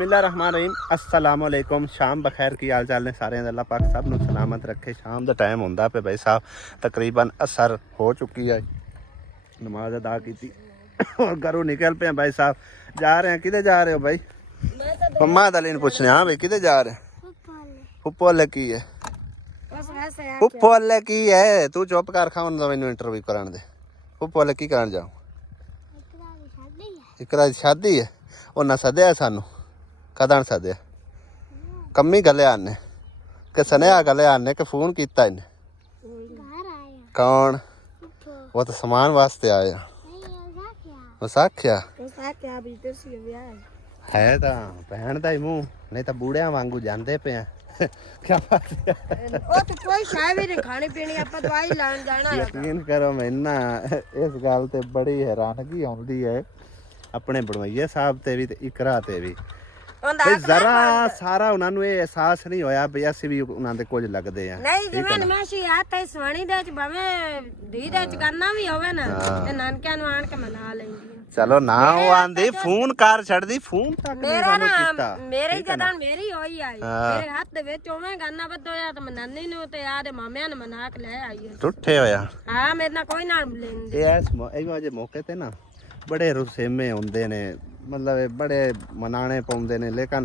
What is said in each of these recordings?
बिस्मिल्लाहिर्रहमानिर्रहीम अस्सलाम वालेकुम। शाम बखैर की हाल चाल ने सारे अल्लाह पाक सब नूं सलामत रखे। शाम का टाइम होंदा पे भाई साहब, तकरीबन असर हो चुकी है, नमाज अदा की और घरों निकल पे भाई साहब। जा रहे हैं, किधर जा रहे हो भाई? मम्मा दली ने पूछने। हाँ भाई किधर जा रहे हैं? फुप्पो वाले की है, फुप्पो वाले की है। तू चुप कर, खाओ ना मैनू इंटरव्यू कराने दे। फुप्पो वाले की कराने जाऊँ? इकरा दी शादी है। उन्हें सद्या सानू, कदन सद्या? कम्मी गले आने कि सनेहा गले आने कि फोन किया इन्हें? कौन? वो तो सामान वास्ते आया। वसाख्या है तो भैन का ही मुंह, नहीं तो बूढ़िया वांगू जाते पे हैं। क्या बात है? यकीन करो मैना इस गल ते बड़ी हैरानगी आउंदी है अपने बनवैया साहब ते भी ते इकरा ते भी। जरा सारा उन्होंने ये एहसास नहीं होया भी असी भी उन्होंने कुछ लगते हैं। नहीं जिवें नमेशी आत है सवाणी दे च भावें धी दे च करना भी होवे ना ते नानकिਆਂ ਨੂੰ ਆਣ ਕੇ ਮਨਾ ਲੈਂਦੀ। चलो ना वो आंदी फोन कर छड़ दी, फोन तक मेरा ना मेरे जदां मेरी होई आई मेरे हाथ दे विच ओवें गाना बदोया ते मैं नानी नु ते आदे मामियां ने मना के ले आई। टुट्ठे होया? हां मेरे ना कोई नाल लेंदे। ये अजे मौके ते ना बड़े रुसेमे होंदे ने, मतलब बड़े मनाने पाउंदे ने, लेकिन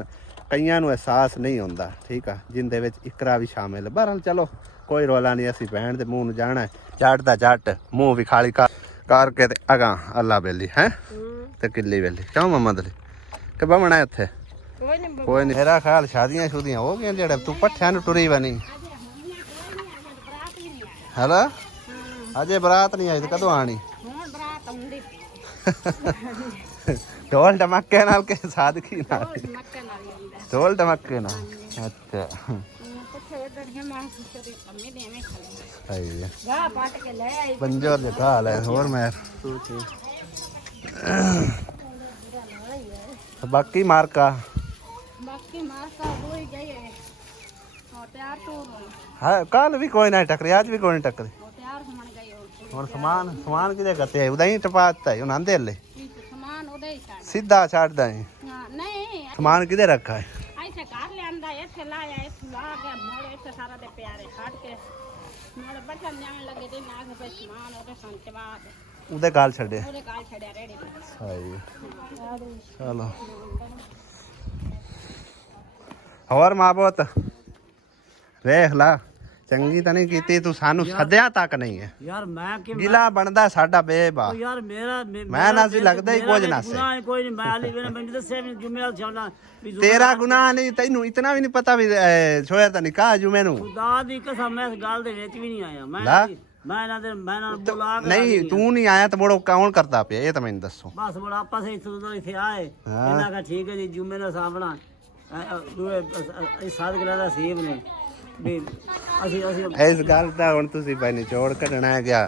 कईयां नूं एहसास नहीं होंदा। ठीक है, जिंदे विच इकरा भी शामिल। बहरहाल चलो कोई रौला नहीं, असीं भैन दे मूंह नूं जाना है, जट दा जट मूंह भी खाली करके ते अगां अल्लाह बेली है ते किल्ली बेली। क्यों मम्मा दली कि बमना इत्थे? कोई नहीं। मेरा ख्याल शादियां शुदियां हो गई जेड़े तू पट्ठियां नूं टुरी बनी है ना? अजे बरात नहीं आई तो कदों आनी? ढोल ढमक्के नाल के सादगी नाल? ढोल ढमक्के नाल। अच्छा पंजोर दे हाल है। होर मैं बाकी मार्का कल भी कोई ना टकरी, आज भी कोई नहीं टकरी। और सामान सामान किधर करते है? उदा ही टपा दिता है उन्हें दे ले सीधा छाड़ दा है। सामान किधर रखा है? उदे गाल छड़े। चलो और मां बहुत वेख ला, चंगी तो नहीं कीती तू, सानू सद्या तक नहीं है यार। मैं गिला बनदा साडा बेबा यार, मेरा मैं ना सी लगदा ही कुछ ना से। कोई नहीं, मैं आली मैंने दस्से जुम्मे छाना तेरा गुनाह नहीं, तैनू इतना भी नहीं पता भी छोया तो निकाह जुमे नु। खुदा दी कसम मैं इस गल दे विच भी नहीं आया। मैं ना बुला के नहीं, तू नहीं आया तो बड़ो कौन करता पे ये तो मैंने दसो। बस बड़ा आपस से इथे आए इना का ठीक है जी जुम्मे दा सामना इस साद गला दा सेब ने इस गल का हुण तुसीं भाई निचोड़ कढना है क्या?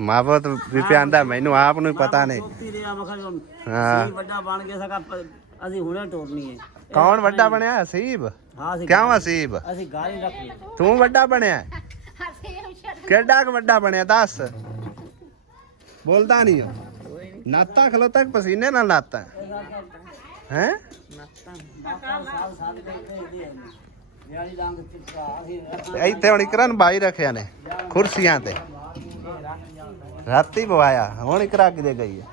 मां बाप भी प्यांदा मैनू आप नूं पता नहीं। हां बड़ा बन गया सका ਅਸੀਂ ਹੁਣੇ ਟੋਰਨੀ ਹੈ। ਕੌਣ ਵੱਡਾ ਬਣਿਆ? ਹਸੀਬ? ਹਾਂ ਕਿਉਂ ਹਸੀਬ? ਅਸੀਂ ਗਾਲੀ ਰੱਖੀ। ਤੂੰ ਵੱਡਾ ਬਣਿਆ? ਕਿਹੜਾ ਕ ਵੱਡਾ ਬਣਿਆ ਦੱਸ? ਬੋਲਦਾ ਨਹੀਂ ਹੋ? ਨਾਤਾ ਖਲੋਤਾ ਪਸੀਨੇ ਨਾਲ ਨਾਤਾ ਹੈ? ਇੱਥੇ ਹੁਣ ਇਕਰਾਂ ਬਾਈ ਰੱਖਿਆ ਨੇ ਕੁਰਸੀਆਂ ਤੇ, ਰਾਤੀ ਪਵਾਇਆ, ਹੁਣ ਇਕਰਾ ਕਿਤੇ ਗਈ ਹੈ?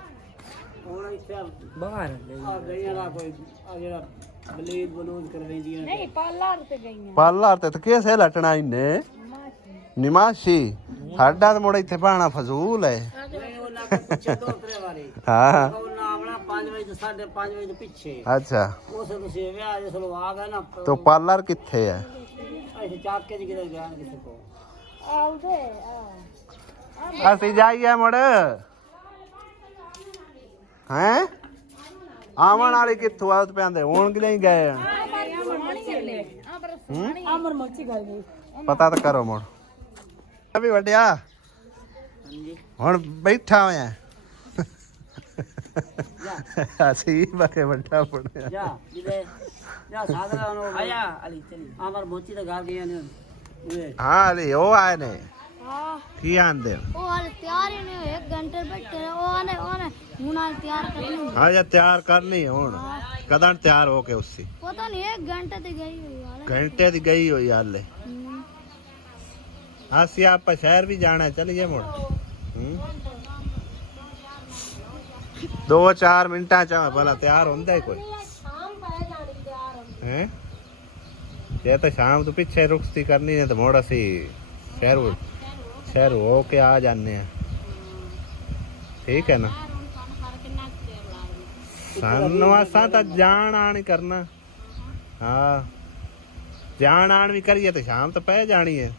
ਬਾਹਰ ਪਾਰਲਰ ਤੇ ਕਿਸੇ ਲਟਣਾ ਇਹਨੇ ਨਿਮਾਸ਼ੀ ਸਾਡਾ ਤਾਂ ਮੁੜ ਇੱਥੇ ਪਾਣਾ ਫਜ਼ੂਲ ਹੈ। ਹਾਂ 5 ਵਜੇ ਤੋਂ 5:30 ਵਜੇ ਪਿੱਛੇ। ਅੱਛਾ ਉਸ ਤੁਸੀਂ ਵਿਆਹ ਜੇ ਸਲੋ ਆ ਗਿਆ ਨਾ ਤਾਂ ਪਾਰਲਰ ਕਿੱਥੇ ਹੈ? ਇੱਥੇ ਚਾਕ ਕੇ ਕਿਧਰ ਗਿਆ ਕਿਸੇ ਕੋ ਆਉਂਦੇ ਅਸੀਂ ਜਾਈਏ ਮੁੜ ਹੈ? ਆਵਣ ਵਾਲੀ ਕਿੱਥੋਂ ਆ ਪੈਂਦੇ ਹੁਣ ਕਿ ਨਹੀਂ ਗਏ? ਪਤਾ ਤਾਂ ਕਰੋ ਮੁੜ ਵੀ ਵੱਡਿਆ ਹੁਣ ਬੈਠਾ ਹੋਇਆ ਅਸੀਂ ਬਾਕੇ ਵੱਡਾ ਪੜਿਆ ਜਾ ਜਿਲੇ ਜਾ ਸਾਦਰਾ ਨੂੰ ਆਇਆ ਅਲੀ ਚਲੀ ਆਮਰ ਮੋਚੀ ਦਾ ਘਰ ਗਿਆ ਨੇ। ਹਾਂ ਅਲੀ ਉਹ ਆਏ ਨੇ ਹਾਂ ਕੀ ਆਂਦੇ ਉਹ ਹਾਲੇ ਤਿਆਰ ਹੀ ਨਹੀਂ ਹੋਏ 1 ਘੰਟੇ ਬੈਠੇ ਨੇ ਉਹਨੇ ਹੁਣ ਹਾਲੇ ਤਿਆਰ ਕਰਨੀ ਹਾਂ ਜਾਂ ਤਿਆਰ ਕਰਨੀ ਹੁਣ ਕਦੋਂ ਤਿਆਰ ਹੋ ਕੇ ਉਸੇ ਪਤਾ ਨਹੀਂ 1 ਘੰਟੇ ਤੇ ਗਈ ਹੋਈ ਹਾਲੇ ਘੰਟੇ ਦੀ ਗਈ ਹੋਈ ਹਾਲੇ ਅਸੀਂ ਆਪਾਂ ਸ਼ਹਿਰ ਵੀ ਜਾਣਾ ਚਲੀਏ ਮੁੜ 2-4 ਮਿੰਟਾਂ ਚ ਭਲਾ ਤਿਆਰ ਹੁੰਦਾ ਹੀ ਕੋਈ ਹੈ ਜੇ ਤਾਂ ਸ਼ਾਮ ਤੋਂ ਪਿੱਛੇ ਰੁਕਸਤੀ ਕਰਨੀ ਹੈ ਤਾਂ ਮੋੜ ਅਸੀਂ ਸ਼ਹਿਰ ਹੋ ਕੇ ਆ ਜਾਂਦੇ ਆ ਠੀਕ ਹੈ ਨਾ ਸਾਨੂੰ ਅਸਾਂ ਤਾਂ ਜਾਣ ਆਣ ਕਰਨਾ ਹਾਂ ਜਾਣ ਆਣ ਵੀ ਕਰੀਏ ਤਾਂ ਸ਼ਾਮ ਤਾਂ ਪੈ ਜਾਣੀ ਹੈ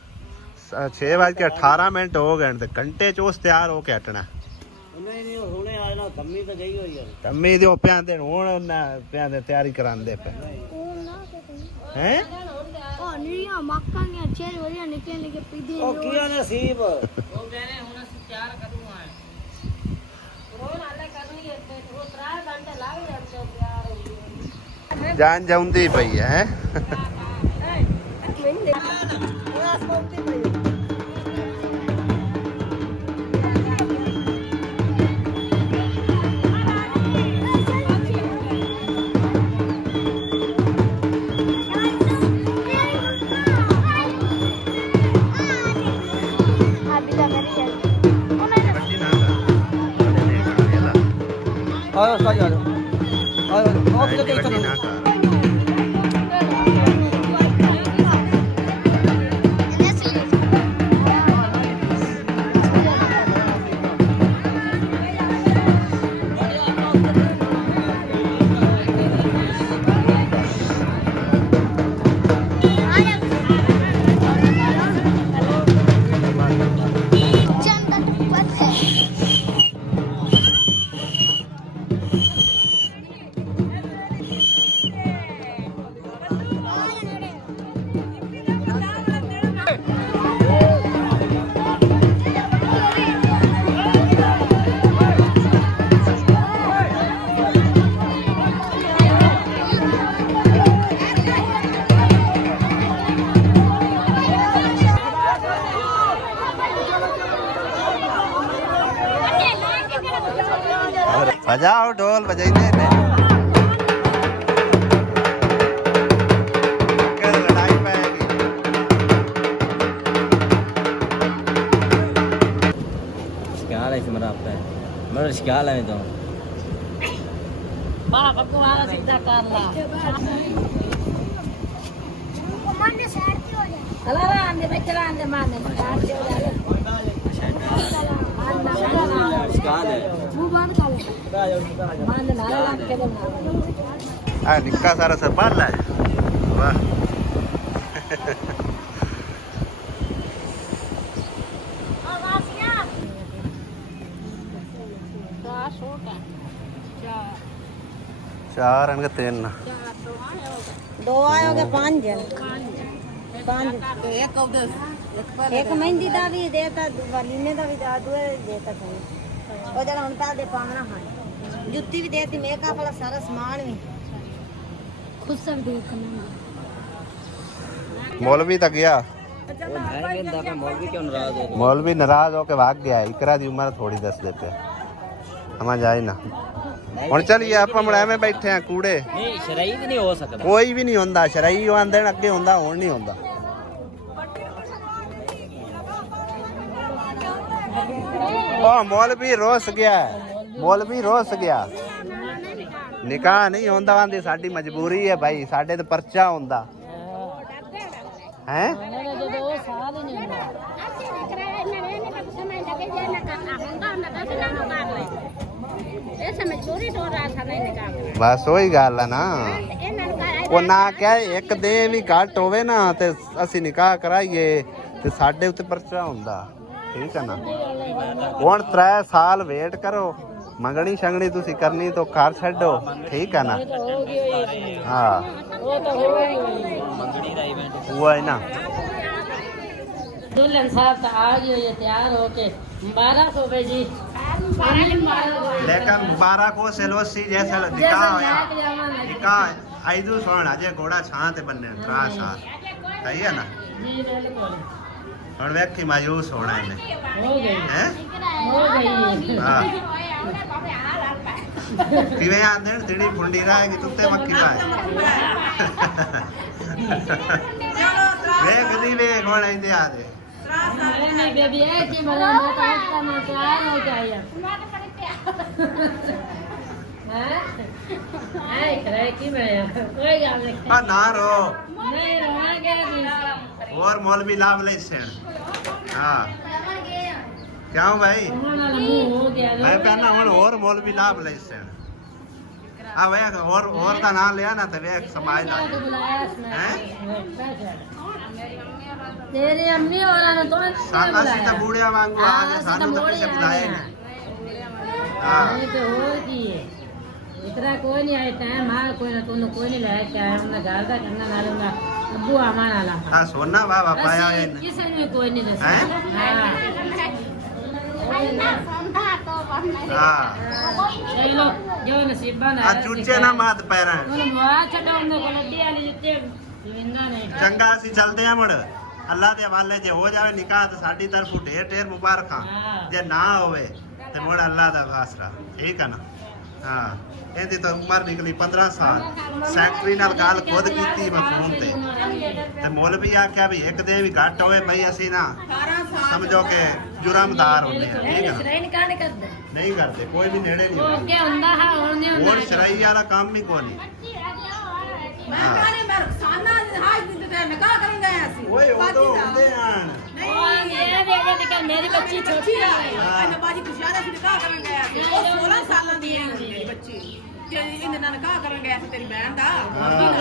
6:18 ਹੋ ਗਏ ਤੇ ਘੰਟੇ ਚ ਉਸ ਤਿਆਰ ਹੋ ਕੇ ਹਟਣਾ ਨਹੀਂ ਹੁਣੇ ਆ ਨਾ ਕੰਮੀ ਤਾਂ ਗਈ ਹੋਈ ਹੈ ਕੰਮੀ ਦੇ ਪਿਆਂ ਦੇ ਹੁਣ ਪਿਆਂ ਦੇ ਤਿਆਰੀ ਕਰਾਂਦੇ ਪਏ ਹੈ ਉਹ ਨਹੀਂ ਆ ਮੱਕਾਂ ਦੀਆਂ 6 ਵਜੇ ਨਿਕਲਣ ਕੇ ਪੀਦੀ ਉਹ ਕੀ ਨਸੀਬ ਉਹ ਕਹਿੰਦੇ ਹੁਣ ਅਸੀਂ ਤਿਆਰ ਕਰੂਗਾ ਹੁਣ ਹਾਲੇ ਕਰਨੀ ਹੈ ਤੇ ਉਹ 3 ਘੰਟੇ ਲੱਗ ਜਾਂਦੇ ਤਿਆਰ ਹੋ ਜਾਨ ਜਾਉਂਦੀ ਪਈ ਹੈ ਆਓ ਸਾਜ ਆਓ ਉਹ ਕਿਤੇ ਇੱਥੇ बजाओ ढोल बजाइते ने लड़ाई पाएगी शिकाल है मेरा आपका मेरा शिकाल है तो बड़ा भगवान सीधा कर ला माने साइड पे हो जाए हला आंदे बेचला आंदे माने साइड पे हो जाए शिकाल है मुंह बंद कर ले माने नाला लाग के देना आ निक्का सारा सरपाल है वाह चार इनके 3 दो आयोगे 5 एक मेहंदी दा भी देता वलीमे दा भी देता ओ जरा हुन पा दे पावना है जुत्ती भी देती मेकअप वाला सारा सामान भी खुद सब देखना मौलवी तक गया मौलवी क्यों नाराज हो मौलवी नाराज होके भाग गया इकरा दी उम्र थोड़ी दस देते हम जाए ना ਹੁਣ ਚਲੀਏ ਆਪਾਂ ਮੜਿਆ में बैठे हैं कूड़े नहीं शराई भी नहीं हो सकता कोई भी नहीं ਹੁੰਦਾ ਸ਼ਰਾਈ ਉਹ ਆਂਦੇ ਅੱਗੇ ਹੁੰਦਾ ਹੁਣ ਨਹੀਂ ਹੁੰਦਾ ਉਹ ਮੌਲਵੀ ਰੋਸ ਗਿਆ ਮੌਲਵੀ ਰੋਸ ਗਿਆ ਨਿਕਾਹ ਨਹੀਂ ਹੁੰਦਾ ਆਂਦੀ ਸਾਡੀ ਮਜਬੂਰੀ ਹੈ ਭਾਈ ਸਾਡੇ ਤੇ ਪਰਚਾ ਹੁੰਦਾ ਹੈ ਬਸ ਉਹੀ ਗੱਲ ਆ ਨਾ ਉਹ ਨਾ ਕਹੇ ਇੱਕ ਦਿਨ ਵੀ ਘੱਟ ਹੋਵੇ ਨਾ ਤੇ ਅਸੀਂ ਨਿਕਾਹ ਕਰਾਈਏ ਤੇ ਸਾਡੇ ਉੱਤੇ ਪਰਚਾ ਹੁੰਦਾ ਠੀਕ ਹੈ ਨਾ ਹੁਣ 3 ਸਾਲ ਵੇਟ ਕਰੋ ਮੰਗਣੀ ਸ਼ੰਗਣੀ ਤੁਸੀਂ ਕਰਨੀ ਤਾਂ ਘਰ ਛੱਡੋ ਠੀਕ ਹੈ ਨਾ ਹਾਂ ਉਹ ਹੈ ਨਾ दुल्हन साहब तो आ गई है तैयार होके मुबारक हो भाई जी लेकिन मुबारक हो सेलोसी जैसा निकाह होया निकाह आइदू सोण अजे घोड़ा छां ते बन्ने 3 साल सही है ना जी बिल्कुल ਹੁਣ ਵੇਖੀ ਮਾਯੂਸ ਹੋਣਾ ਇਹਨੇ ਹੋ ਗਈ ਹੈ ਹੋ ਗਈ ਹਾਂ ਕਿਵੇਂ ਆਂਦੇ ਨੇ ਤੇਰੀ ਫੁੰਡੀ ਰਾਏਗੀ ਤੁੱਤੇ ਮੱਕੀ ਪਾਏ ਵੇਖ ਦੀ ਵੇਖ ਹੁਣ ਆਂਦੇ ਆ ਦੇ नहीं बेबी है कि बड़ा मोटा होता ना तो आया हो जाए हैं है करे कि मैं कोई गल नहीं ਆ ਨਾ ਰੋ नहीं रोएंगे नहीं और मौलवी लाभ ले सेन हाँ क्यों भाई हमारा मुंह हो गया मैं कहना हूँ और मौलवी लाभ ले सेन हाँ भैया और का नाम लिया ना तो वे समाज ला हैं तेरी अम्मी और ना तो साका सीता बूढ़िया वांगू आगे सानू तो किसे बुलाए नहीं हाँ नहीं तो हो गई है इतना कोई नहीं आए टाइम हां कोई ना तूने कोई नहीं लाया क्या हमने घर का करना ना लूंगा अब्बू हमारा ला हाँ सोना बाबा पाया है किसी ने कोई नहीं दसा हैं? हां हाँ चलो जो नसीब बना आ चूचे ना मात पैरा ਉਹਨੂੰ ਮਾਰ ਛੱਡੋ ਉਹਨੂੰ ਕੋਲ ਅੱਡੀ ਵਾਲੀ ਜਿੱਤੇ ਜਿੰਦਾ ਨਹੀਂ चंगा सी चलते हैं मुड़ अल्लाह के हवाले जे हो जावे निकाह तो साडी तरफों ढेर ढेर मुबारक जे ना होवे ते मुड़ अल्लाह दा आसरा ठीक है ना हाँ ਇਹਦੀ ਤਾਂ ਉਮਰ ਨਿਕਲੀ 15 ਸਾਲ ਸੈਕਟਰੀ ਨਾਲ ਗੱਲ ਖੁਦ ਕੀਤੀ ਮੈਂ ਫੋਨ ਤੇ ਮੌਲਵੀ ਆਖਿਆ ਵੀ ਇੱਕ ਦੇ ਵੀ ਘੱਟ ਹੋਵੇ ਬਈ ਅਸੀਂ ਨਾ ਸਮਝੋ ਕਿ ਜੁਰਮਦਾਰ ਹੁੰਦੇ ਆ ਠੀਕ ਹੈ ਸ਼ਰਾਈ ਨਿਕਾਹ ਨਹੀਂ ਕਰਦੇ ਨਹੀਂ ਕਰਦੇ ਕੋਈ ਵੀ ਨੇੜੇ ਨਹੀਂ ਉਹ ਕੀ ਹੁੰਦਾ ਹੈ ਹੁਣ ਨਹੀਂ ਹੁੰਦਾ ਹੋਰ ਸ਼ਰਾਈ ਵਾਲਾ ਕੰਮ ਹੀ ਕੋਈ ਨਹੀਂ ਮੈਂ ਕਹਿੰਦੀ ਮੈਂ ਰਖਸਾਨਾ ਹਾਜ ਦੀ ਤੇ ਨਿਕਾਹ ਕਰਨ ਗਏ ਸੀ ਓਏ ਉਦੋਂ ਹੁੰਦੇ ਆਣ ਉਹ ਇਹ ਵੇਖੇ ਤੇ ਕਿ ਮੇਰੀ ਬੱਚੀ ਛੋਟੀ ਹੈ ਇਹਨੇ ਬਾਜੀ ਖੁਸ਼ਿਆਦਾ ਸੀ ਨਿਕਾਹ ਕਰਨ ਗਿਆ ਸੀ ਉਹ 16 ਸਾਲਾਂ ਦੀ ਹੈ ਮੇਰੀ ਬੱਚੀ ਤੇ ਇਹਨੇ ਨਾਲ ਨਿਕਾਹ ਕਰਨ ਗਿਆ ਸੀ ਤੇਰੀ ਭੈਣ ਦਾ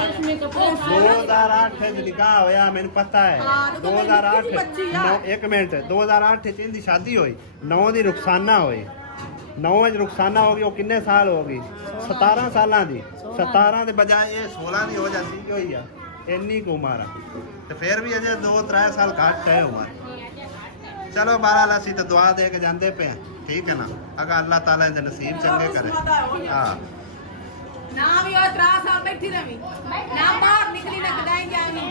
इसमें कपड़े 2008 ਚ ਨਿਕਾਹ ਹੋਇਆ ਮੈਨੂੰ ਪਤਾ ਹੈ 2008 ਇੱਕ ਮਿੰਟ 2008 ਚ ਇਹਦੀ ਸ਼ਾਦੀ ਹੋਈ 9 ਦੀ ਰੁਖਸਾਨਾ ਹੋਈ 9 ਚ ਰੁਖਸਾਨਾ ਹੋ ਗਈ ਉਹ ਕਿੰਨੇ ਸਾਲ ਹੋ ਗਈ 17 ਸਾਲਾਂ ਦੀ 17 ਦੇ ਬਜਾਏ ਇਹ 16 ਦੀ ਹੋ ਜਾਂਦੀ ਕਿ ਹੋਈ ਆ ਇੰਨੀ ਕੁ ਉਮਰ ਆ ਤੇ ਫਿਰ ਵੀ ਅਜੇ 2-3 ਸਾਲ ਘੱਟ ਹੈ ਉਮਰ ਚਲੋ ਬਹਰਾਲ ਅਸੀਂ ਤਾਂ ਦੁਆ ਦੇ ਕੇ ਜਾਂਦੇ ਪਏ ਹਾਂ ਠੀਕ ਹੈ ਨਾ ਅਗਾ ਅੱਲਾਹ ਤਾਲਾ ਇਹਦੇ ਨਸੀਬ ਚੰਗੇ ਕਰੇ ਹਾਂ ਨਾ ਵੀ ਉਹ 3 ਸਾਲ ਬੈਠੀ ਰਵੀ ਨਾ ਬਾਹਰ ਨਿਕਲੀ ਨਾ ਕਦਾਈ ਜਾਵੀ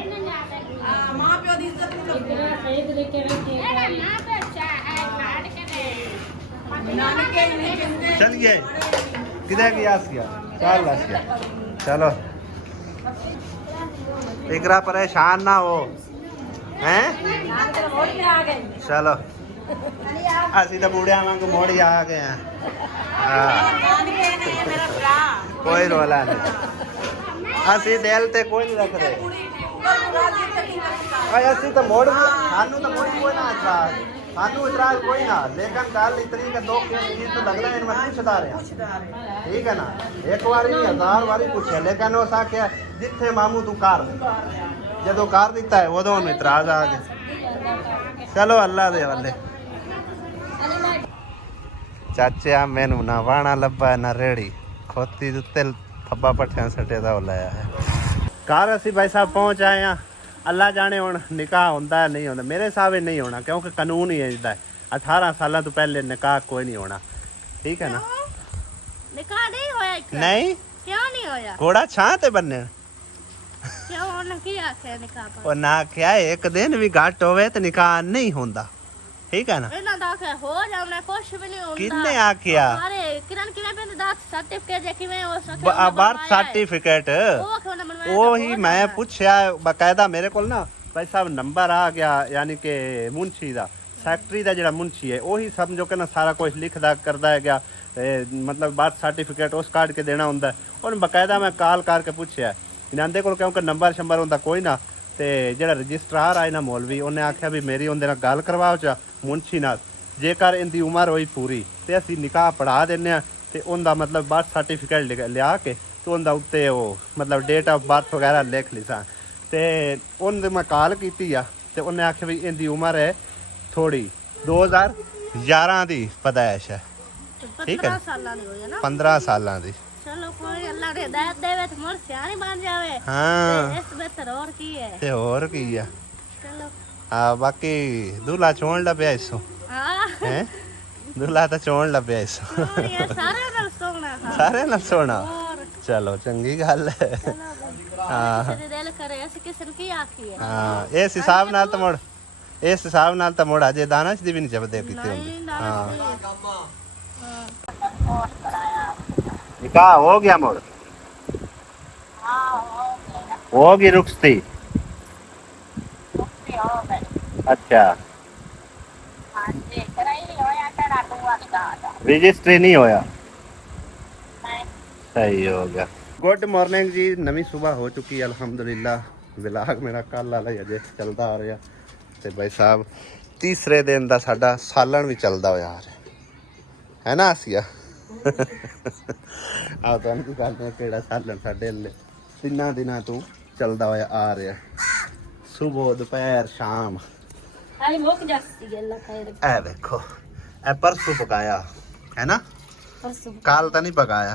ਮਾਂ ਪਿਓ ਦੀ ਇੱਜ਼ਤ ਨੂੰ ਲੱਗੀ सही तरीके रखे ਨਾਨਕੇ ਨਹੀਂ ਕਹਿੰਦੇ चल गया किधर गया आसिया चल आसिया चलो इकरा परेशान ना हो हैं चलो ਅਸੀਂ ਤਾਂ ਬੂੜਿਆਂ ਵਾਂਗ ਮੋੜੀ ਆ ਗਏ ਆ ਨਾਨਕੇ ਨਹੀਂ ਮੇਰਾ ਭਰਾ ਕੋਈ ਰੋਲਾ ਨਹੀਂ ਅਸੀਂ ਦਿਲ ਤੇ ਕੋਈ ਨਹੀਂ ਰੱਖਦੇ ਕੁੜੀ ਰਾਜੀ ਤੇ ਕੀ ਕਰਦਾ ਓਏ ਅਸੀਂ ਤਾਂ ਮੋੜ ਸਾਨੂੰ ਤਾਂ ਮੋੜੀ ਕੋਈ ਨਾ ਇਤਰਾਜ਼ ਸਾਨੂੰ ਇਤਰਾਜ਼ ਕੋਈ ਨਾ ਲੇਕਿਨ ਗੱਲ ਇਤਨੀ ਕਿ ਦੋ ਕੇ ਚੀਜ਼ ਤੋਂ ਲੱਗਦਾ ਇਹਨਾਂ ਨੂੰ ਪੁੱਛਦਾ ਰਿਹਾ ਠੀਕ ਹੈ ਨਾ ਇੱਕ ਵਾਰੀ ਨਹੀਂ 1000 ਵਾਰੀ ਪੁੱਛਿਆ ਲੇਕਿਨ ਉਹ ਆਖਿਆ ਜਿੱਥੇ ਮਾਮੂ ਤੂੰ ਕਰ ਦੇ ਜਦੋਂ ਕਰ ਦਿੱਤਾ ਹੈ ਉਦੋਂ ਉਹਨੂੰ ਇਤਰਾਜ਼ ਆ ਗਿਆ ਚਲੋ ਅੱਲਾ ਦੇ ਹਵਾਲੇ ਚਾਚਾ ਮੈਨੂੰ ਨਾ ਵਾਣਾ ਲੱਭਾ ਨਾ ਰੇੜੀ ਖੋਤੀ ਦੇ ਉੱਤੇ ਫੱਬਾ ਪੱਠਿਆਂ ਸੱਟੇ ਦਾ ਉਹ ਲਾਇਆ ਹੈ ਘਰ ਅਸੀਂ ਭਾਈ ਸਾਹਿਬ ਪਹੁੰਚ ਆਏ ਆ ਅੱਲਾ ਜਾਣੇ ਹੁਣ ਨਿਕਾਹ ਹੁੰਦਾ ਨਹੀਂ ਹੁੰਦਾ ਮੇਰੇ ਹਿਸਾਬ ਨਾਲ ਨਹੀਂ ਹੋਣਾ ਕਿਉਂਕਿ ਕਾਨੂੰਨ ਹੀ ਇਹਦਾ 18 ਸਾਲਾਂ ਤੋਂ ਪਹਿਲੇ ਨਿਕਾਹ ਕੋਈ ਨਹੀਂ ਹੋਣਾ ਠੀਕ ਹੈ ਨਾ निकाह नहीं होया एक नहीं क्यों नहीं होया घोड़ा छां ते बनने क्यों उन्हें किया है निकाह पर ਉਹ ਨਾ ਕਿਹਾ ਇੱਕ ਦਿਨ ਵੀ ਘੱਟ ਹੋਵੇ ਤੇ ਨਿਕਾਹ ਨਹੀਂ ਹੁੰਦਾ ਠੀਕ ਹੈ ਨਾ ਇਹਨਾਂ ਦਾ ਆਖਿਆ ਹੋ ਜਾਣਾ ਕੁਛ ਵੀ ਨਹੀਂ ਹੁੰਦਾ ਕਿੰਨੇ ਆਖਿਆ ਅਰੇ ਕਿਰਨ ਕਿਵੇਂ ਪੈਂਦਾ ਦਾਤ ਸਰਟੀਫਿਕੇਟ ਜਾਂ ਕਿਵੇਂ ਹੋ ਸਕਦਾ ਬਰਥ ਸਰਟੀਫਿਕੇਟ ਉਹ ਕਿਉਂ ਨਾ ਬਣਵਾਇਆ ਉਹੀ ਮੈਂ ਪੁੱਛਿਆ ਬਕਾਇਦਾ ਮੇਰੇ ਕੋਲ ਨਾ ਭਾਈ ਸਾਹਿਬ ਨੰਬਰ ਆ ਗਿਆ ਯਾਨੀ ਕਿ ਮੁਨਸ਼ੀ ਦਾ ਸੈਕਟਰੀ ਦਾ ਜਿਹੜਾ ਮੁਨਸ਼ੀ ਹੈ ਉਹੀ ਸਮਝੋ ਕਿ ਨਾ ਸਾਰਾ ਕੁਝ ਲਿਖਦਾ ਕਰਦਾ ਹੈਗਾ ਮਤਲਬ ਬਰਥ ਸਰਟੀਫਿਕੇਟ ਉਸ ਕਾਰਡ ਕੇ ਦੇਣਾ ਹੁੰਦਾ ਉਹਨੂੰ ਬਕਾਇਦਾ ਮੈਂ ਕਾਲ ਕਰਕੇ ਪੁੱਛਿਆ ਇਹਨਾਂ ਦੇ ਕੋਲ ਕਿਉਂਕਿ ਨੰਬਰ ਸ਼ੰਬਰ ਹੁੰਦਾ ਕੋਈ ਨਾ ਤੇ ਜਿਹੜਾ ਰਜਿਸਟਰਾਰ ਆਏ ਨਾ ਮੌਲਵੀ ਉਹਨੇ ਆਖਿਆ ਵੀ ਮੇਰੀ ਉਹਦੇ ਨਾਲ ਗੱਲ ਕਰਵਾਓ ਚਾ ਮੁਨਸ਼ੀ ਨਾਲ ਜੇਕਰ ਇਹਦੀ ਉਮਰ ਹੋਈ ਪੂਰੀ ਤੇ ਅਸੀਂ ਨਿਕਾਹ ਪੜਾ ਦਿੰਨੇ ਆ ਤੇ ਉਹਦਾ ਮਤਲਬ ਬਰਥ ਸਰਟੀਫਿਕੇਟ ਲਿਆ ਕੇ ਤੇ ਉਹਦਾ ਉੱਤੇ ਉਹ ਮਤਲਬ ਡੇਟ ਆਫ ਬਰਥ ਵਗੈਰਾ ਲਿਖ ਲਿਸਾਂ ਤੇ ਉਹਨੇ ਮੈਂ ਕਾਲ ਕੀਤੀ ਆ ਤੇ ਉਹਨੇ ਆਖਿਆ ਵੀ ਇਹਦੀ ਉਮਰ ਹੈ ਥੋੜੀ 2011 ਦੀ ਪਦਾਇਸ਼ ਹੈ ਠੀਕ ਹੈ 15 ਸਾਲਾਂ ਦੀ ਹੋਇਆ ਨਾ 15 ਸਾਲਾਂ ਦੀ ਚਲੋ ਕੋਈ ਅੱਲਾ ਦੇ ਹਦਾਇਤ ਦੇਵੇ ਤੇ ਮਰ ਸਿਆਣੀ ਬਣ ਜਾਵੇ ਹਾਂ ਤੇ ਇਸ ਬਿਹਤਰ ਹੋਰ ਕੀ ਹੈ ਤੇ ਹੋਰ ਕੀ ਆ ਚਲੋ ਹਾਂ ਬਾਕੀ ਦੁਲਾ ਚੋਣ ਲੱਭਿਆ ਇਸੋ ਹਾਂ ਹੈ ਦੁਲਾ ਤਾਂ ਚੋਣ ਲੱਭਿਆ ਇਸੋ ਹੋਰ ਇਹ ਸਾਰੇ ਨਾਲ ਸੋਹਣਾ ਹਾਂ ਸਾਰੇ ਨਾਲ ਸੋਣਾ ਹੋਰ ਚਲੋ ਚੰਗੀ ਗੱਲ ਹੈ ਹਾਂ ਦਿਲ ਕਰੇ ਅਸੀਂ ਕਿਸੇ ਨੂੰ ਕੀ ਆਖੀਏ ਹਾਂ ਇਸ ਹਿਸਾਬ ਨਾਲ ਤਾਂ ਮੁੜ ਇਸ ਹਿਸਾਬ ਨਾਲ ਤਾਂ ਮੁੜ ਅਜੇ ਦਾਣਾ ਚ ਦੀ ਵੀ ਨਹੀਂ ਜਬਦੇ ਕੀਤੀ ਹੁੰਦੀ ਹਾਂ ਨਿਕਾਹ ਹੋ ਗਿਆ ਮੁੜ ਹੋ ਗਈ ਰੁਖਸਤੀ अच्छा रजिस्ट्री नहीं होया सही हो गया गुड मॉर्निंग जी नवी सुबह हो चुकी अल्हम्दुलिल्लाह विलाग मेरा कल वाला अजे चलता आ रहा ते भाई साहब तीसरे दिन का साडा सालन भी चलता होया आ रहा है ना आसिया आ तुहानू गल केड़ा सालन साडे तिन्ना दिनां तू चलता होया आ रहा सुबह दोपहर शाम आई मुक जाती गल्ला खैर ए देखो ए परसों पकाया है ना परसों कल तो नहीं पकाया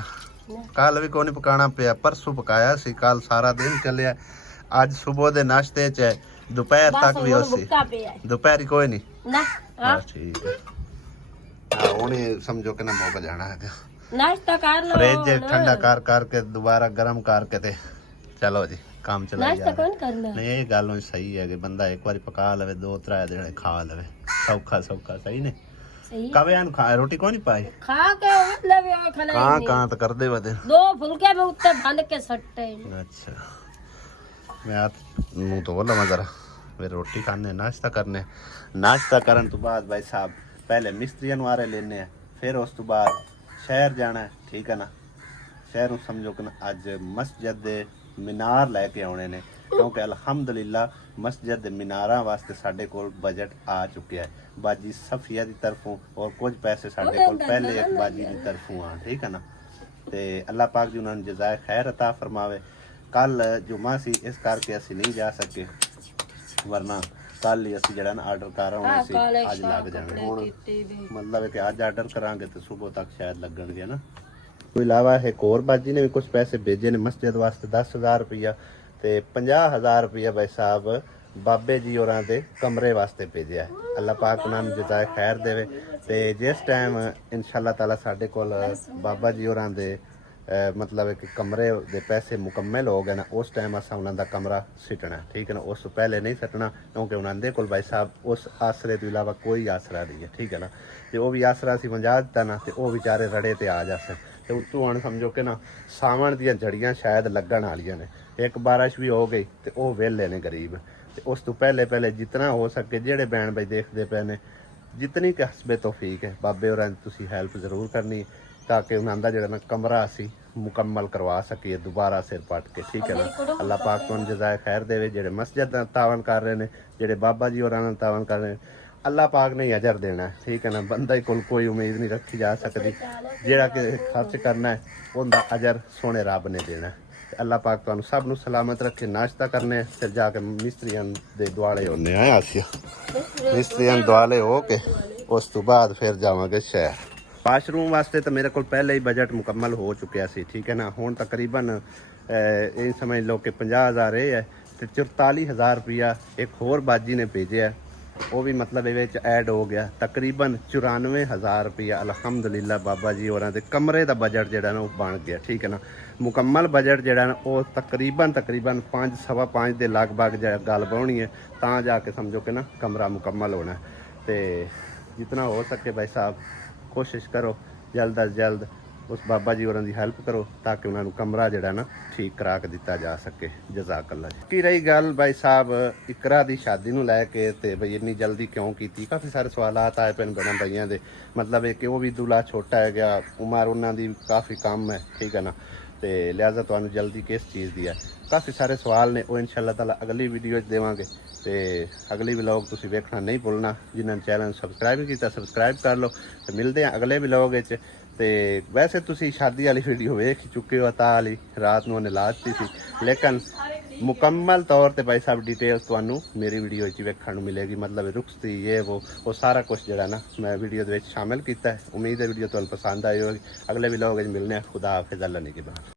कल भी कोई नहीं पकाना पे परसों पकाया सी कल सारा दिन चलिया आज सुबह दे नाश्ते च दोपहर तक भी उसी दोपहर कोई नहीं ना बस ठीक है हुणे समझो कि ना मुक जाना है नाश्ता कर लो फ्रिज ठंडा कर के दोबारा गर्म करके ते चलो जी काम चला नाश्ता कौन करना नहीं ये गल सही है कि बंदा एक बार पका लवे दो त्रै दिन खा लवे सौखा सही ने सही कवे आन खा रोटी कौन पाई खा के मतलब वो खाना कहां तो कर दे बदे दो फुलके में उत्ते बंद के सट्टे अच्छा मैं मुंह तो बोला मैं जरा वे रोटी खाने नाश्ता करन तो बाद भाई साहब पहले मिस्त्रियों नु आरे लेने हैं फिर उस तो बाद शहर जाना है ठीक है ना शहर समझो कि अज मस्जिद दे मीनार लैके आने ने क्योंकि अलहमदुलिल्ला मस्जिद दे मीनारां वास्ते साडे कोल बजट आ चुका है बाजी सफिया की तरफों और कुछ पैसे साडे कोल पहले एक बाजी की तरफों आ ठीक है ना ते अल्लाह पाक जी उन्होंने जज़ाए खैर अता फरमावे कल जुमा सी इस करके असी नहीं जा सके वरना कल ही असी जड़ा आर्डर कर रहे सी अज लग जाने हुण मतलब कि अज आर्डर करांगे तो सुबह तक शायद लगणगे ना कोई इलावा एक और बाजी ने भी कुछ पैसे भेजे ने मस्जिद वास्ते 10,000 रुपया ते 50,000 रुपया भाई साहब बाबे जी होरां दे कमरे वास्ते भेजा है अल्लाह पाक उन्होंने जज़ाए खैर देवे ते जिस टाइम इंशाअल्लाह ताला साडे कोल बाबा जी होरां दे मतलब कि कमरे दे पैसे मुकम्मल हो गए ना उस टाइम असां उन्हां दा कमरा सिटना ठीक है ना उस तो पहले नहीं सटना क्योंकि उन्हां दे कोल भाई साहब उस आसरे तो इलावा कोई आसरा नहीं है ठीक है ना ते वो भी आसरा सी वंजा दिता ना ते वो बेचारे रड़े ते आ जासे ते उत्तों हुण समझो कि ना सावण दियां जड़ियां शायद लगण वालियां ने एक बारिश भी हो गई ते वो वेले ने गरीब ते उस तो पहले जितना हो सके जेड़े बैन भाई देखते पे ने जितनी कि हसबे तौफीक है बाबे होरां दी तुसीं हैल्प जरूर करनी ताकि उन्हां दा जेड़ा ना कमरा असी मुकम्मल करवा सकिए दोबारा सिर पट के ठीक है ना अल्लाह पाक तुहानूं जज़ाए खैर देवे जेड़े मस्जिद दा तावन कर रहे ने जेड़े बाबा जी होरां दा तावन कर रहे ने अल्लाह पाक ने अजर देना है ठीक है ना बंदा कोल कोई उम्मीद नहीं रखी जा सकती जेड़ा कि खर्च करना है उनका अजर सोने रब ने देना है अल्लाह पाक तुहानूं सब नूं सलामत रखे नाश्ता करने फिर जाके मिस्त्रियां दे दुआले होने आए आसिया मिस्त्रियां दुआले हो के उस तो बाद फिर जावांगे शहर वाशरूम वास्ते तो मेरे को पहले ही बजट मुकम्मल हो चुका सी ठीक है ना हुण तकरीबन ये समझ लो कि 50,000 ये है तो 44,000 रुपया एक होर बाजी ने भेजे है वो भी मतलब ये ऐड हो गया तकरीबन 94,000 रुपया अल्हम्दुलिल्लाह बाबा जी होरां दे कमरे का बजट जिहड़ा ना वो बन गया ठीक है ना मुकम्मल बजट जिहड़ा ना वो तकरीबन 5 सवा 5 के लगभग गल बननी है तां जाके समझो कि ना कमरा मुकम्मल होना है तो जितना हो सके भाई साहब कोशिश करो जल्द अज जल्द उस बाबा जी होरां दी हेल्प करो ताकि उन्होंने कमरा जिहड़ा ना ठीक करा के दिता जा सके जज़ाकल्लाह जी की रही गल भाई साहब इकरा दी शादी नूं लैके ते बई इन्नी जल्दी क्यों की काफ़ी सारे सवालात आए पे बहन भाइयों के मतलब कि वो भी दूल्हा छोटा है गया उम्र उन्होंने काफ़ी कम है ठीक है ना तो लिहाजा तुहानूं जल्दी किस चीज़ की है काफ़ी सारे सवाल ने वो इंशाअल्लाह ताला अगली वीडियो देवांगे तो अगली व्लॉग तुसीं वेखना नहीं भुलना जिन्होंने चैनल सबसक्राइब किया सबसक्राइब कर लो तो मिलते हैं अगले व्लॉग ते वैसे तुसी शादी वाली वीडियो वेख ही चुके हो ता वाली रात नूं ला दी सी लेकिन मुकम्मल तौर पर भाई साहब डिटेल्स तुहानूं मेरी वीडियो वेखण नूं मिलेगी मतलब रुखसती ये वो सारा कुछ जिहड़ा ना मैं वीडियो दे विच शामिल किया है उम्मीद है वीडियो तुहानूं पसंद आई होगी अगले व्लॉग विच मिलने खुदा हाफिज़ अल्लाह निगहबान।